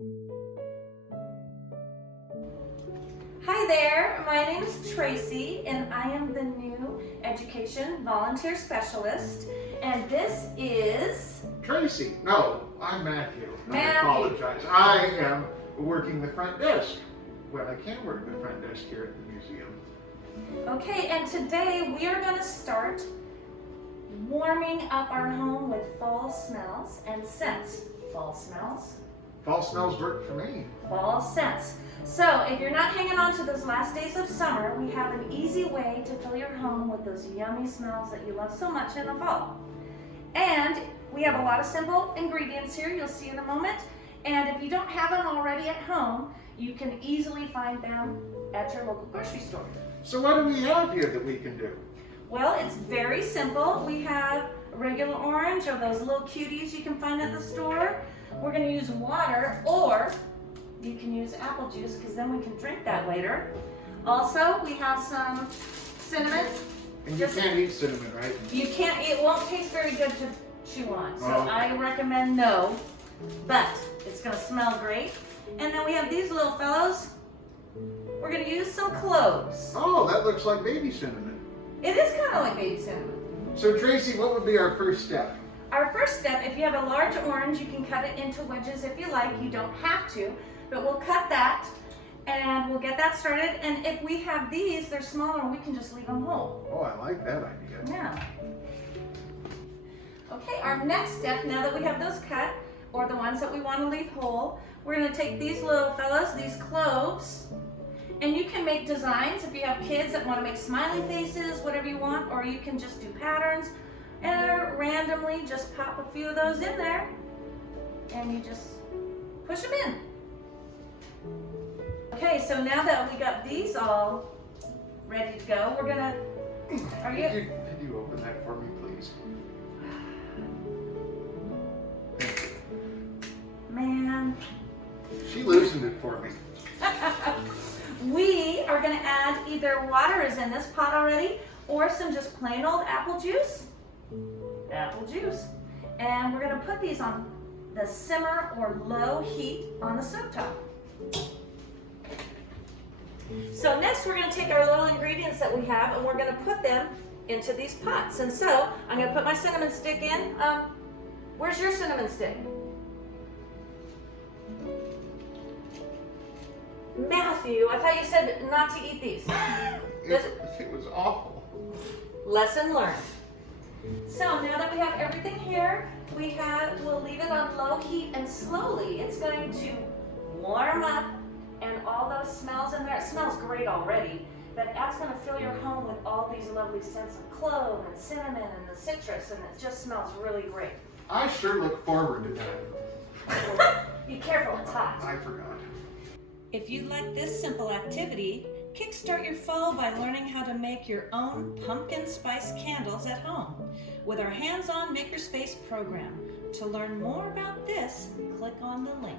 Hi there, my name is Tracy and I am the new Education Volunteer Specialist, and this is Tracy. No, I'm Matthew. Matthew. I apologize. I am working the front desk. Well, I can work the front desk here at the museum. Okay, and today we are going to start warming up our home with fall smells and scents. Fall smells, Fall smells work for me. fall scents. So if you're not hanging on to those last days of summer, we have an easy way to fill your home with those yummy smells that you love so much in the fall. And we have a lot of simple ingredients here, you'll see in a moment. And if you don't have them already at home, you can easily find them at your local grocery store. So what do we have here that we can do? Well, it's very simple. We have a regular orange or those little cuties you can find at the store. We're going to use water, or you can use apple juice because then we can drink that later. Also, we have some cinnamon. And you can't eat cinnamon, right? You can't, it won't taste very good to chew on, so Oh. I recommend no, but it's going to smell great. And then we have these little fellows. We're going to use some cloves. Oh, that looks like baby cinnamon. It is kind of like baby cinnamon. So Tracy, what would be our first step? Our first step, if you have a large orange, you can cut it into wedges if you like. You don't have to, but we'll cut that and we'll get that started. And if we have these, they're smaller, we can just leave them whole. Oh, I like that idea. Yeah. Okay, our next step, now that we have those cut, or the ones that we want to leave whole, we're going to take these little fellas, these cloves, and you can make designs if you have kids that want to make smiley faces, whatever you want, or you can just do patterns and randomly just pop a few of those in there and you just push them in. Okay, so now that we got these all ready to go, we're gonna, Could you open that for me, please? Thank you. man, She loosened it for me. we are gonna add either water is in this pot already or some just plain old apple juice. Apple juice. And we're gonna put these on the simmer or low heat on the stovetop. So next we're gonna take our little ingredients that we have and we're gonna put them into these pots. And so I'm gonna put my cinnamon stick in. Where's your cinnamon stick? Matthew, I thought you said not to eat these. It was awful. Lesson learned. So now that we have everything here, we'll leave it on low heat and slowly it's going to warm up and all those smells in there. It smells great already, but that's going to fill your home with all these lovely scents of clove and cinnamon and the citrus, and it just smells really great. I sure look forward to that. Be careful, it's hot. I forgot. If you like this simple activity, kickstart your fall by learning how to make your own pumpkin spice candles at home with our hands-on MakerSpace program. To learn more about this, click on the link.